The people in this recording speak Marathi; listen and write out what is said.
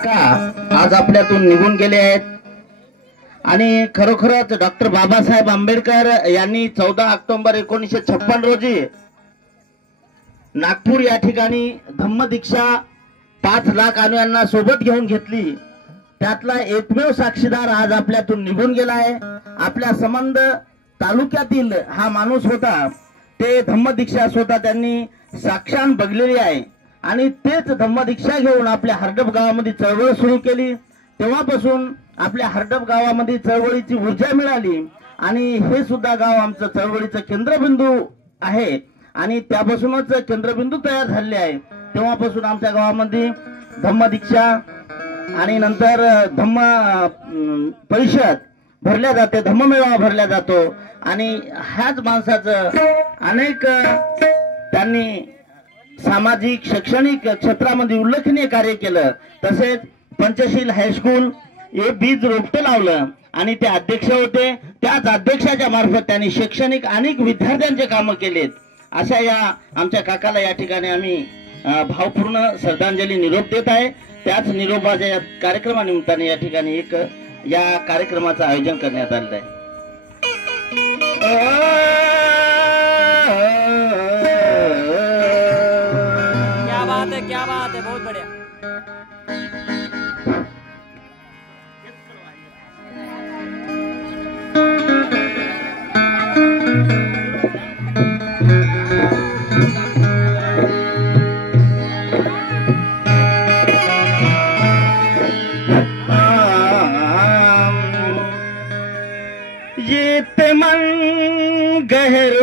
का आज आपल्यातून निघून गेले आहेत आणि खरोखरच डॉक्टर बाबासाहेब आंबेडकर यांनी 14 ऑक्टोबर 1956 रोजी नागपूर या ठिकाणी धम्मदीक्षा 5 लाख अनुयायांना सोबत घेऊन घेतली। त्यातला एकमेव साक्षीदार आज आपल्यातून निघून गेला आहे। आपल्या संबंध तालुक्यातील हा माणूस होता, ते धम्मदीक्षा स्वतः त्यांनी साक्षात बघलेली आहे आणि तेच धम्मदीक्षा घेऊन आपल्या हरडप गावामध्ये चळवळ सुरू केली। तेव्हापासून आपल्या हरडप गावामध्ये चळवळीची ऊर्जा मिळाली आणि हे सुद्धा गाव आमचं चळवळीचं केंद्रबिंदू आहे आणि त्यापासूनच केंद्रबिंदू तयार झाले आहे। तेव्हापासून आमच्या गावामध्ये धम्मदीक्षा आणि नंतर धम्म परिषद भरल्या जाते, धम्ममेळावा भरला जातो आणि ह्याच माणसाचं अनेक त्यांनी सामाजिक शैक्षणिक क्षेत्रामध्ये उल्लेखनीय कार्य केलं। तसेच पंचशील हायस्कूल हे बीज रोपटे लावलं आणि ते अध्यक्ष होते। त्याच अध्यक्षाच्या मार्फत त्यांनी शैक्षणिक अनेक विद्यार्थ्यांचे कामं केलेत। अशा या आमच्या काकाला या ठिकाणी आम्ही भावपूर्ण श्रद्धांजली निरोप देत आहे। त्याच निरोपाच्या या कार्यक्रमानिमित्ताने या ठिकाणी एक या कार्यक्रमाचं आयोजन करण्यात आलेलं आहे। क्या बात है, बहुत बढ़िया। ये मन गहर